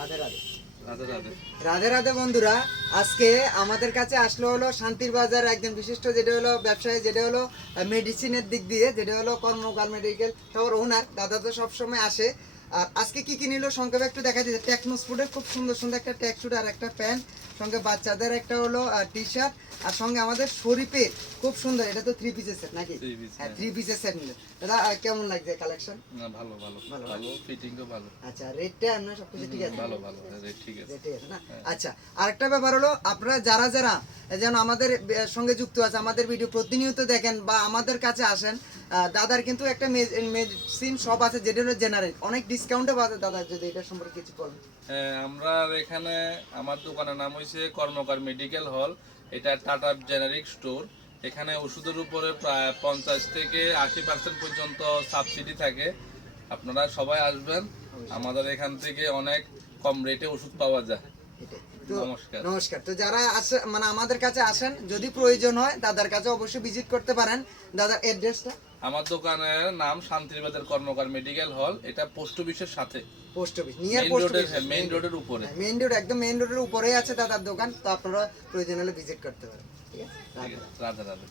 রাধে রাধে। রাধে রাধে। রাধে রাধে বন্ধুরা, আজকে আমাদের কাছে আসলো হলো শান্তির বাজার একজন বিশিষ্ট, যেটা হলো ব্যবসায়ী, যেটা হলো মেডিসিনের দিক দিয়ে, যেটা হলো কর্মকার মেডিকেল শপের ওনার। দাদা তো সবসময় আসে। আর আজকে কি কি নিল সংক্ষেপে একটু দেখা দিচ্ছে। টেকনোস ফুডের খুব সুন্দর সুন্দর একটা ট্যাক স্যুট আর একটা প্যান্ট, সঙ্গে বাচ্চাদের একটা হলো টি শার্ট, আর সঙ্গে আমাদের শরীফের খুব সুন্দর, এটা তো 3 পিসের সেট নাকি? হ্যাঁ, 3 পিসের সেট নিল। দাদা কেমন লাগছে কালেকশন? না, ভালো ভালো ভালো। ভালো, ফিটিংও ভালো। আচ্ছা, রেটটা আপনার সবকিছু ঠিক আছে? ভালো ভালো, রেট ঠিক আছে। ঠিক আছে না? আচ্ছা, আরেকটা ব্যাপার হলো, আপনারা যারা যারা যেন আমাদের সঙ্গে যুক্ত আছে, আমাদের ভিডিও প্রতিনিয়ত দেখেন বা আমাদের কাছে আসেন, দাদার কিন্তু একটা মেডিসিন শপ আছে, যেটা হলো জেনারেল, অনেক ডিসকাউন্টে পাওয়া যায়। দাদা যদি এটা সম্পর্কে কিছু বলেন। হ্যাঁ, আমরা এখানে আমার দোকানের নাম হয়েছে কর্মকার মেডিকেল হল। এটা টাটা জেনারিক স্টোর। এখানে ওষুধের উপরে প্রায় 50 থেকে 80% পর্যন্ত সাবসিডি থাকে। আপনারা সবাই আসবেন, আমাদের এখান থেকে অনেক কম রেটে ওষুধ পাওয়া যায়। তো নমস্কার। নমস্কার। তো যারা আসে মানে আমাদের কাছে আসেন, যদি প্রয়োজন হয় দাদার কাছে অবশ্যই ভিজিট করতে পারেন। দাদার অ্যাড্রেসটা? আমার দোকানের নাম শান্তিবাজার কর্মকার মেডিকেল হল। এটা পোস্ট অফিসের সাথে, post office, near post office, main রোডের উপরে। মেইন রোড, একদম মেইন রোডের উপরেই আছে দাদার দোকান। তো আপনারা প্রয়োজন হলে ভিজিট করতে পারেন। ঠিক আছে, রাধে রাধে।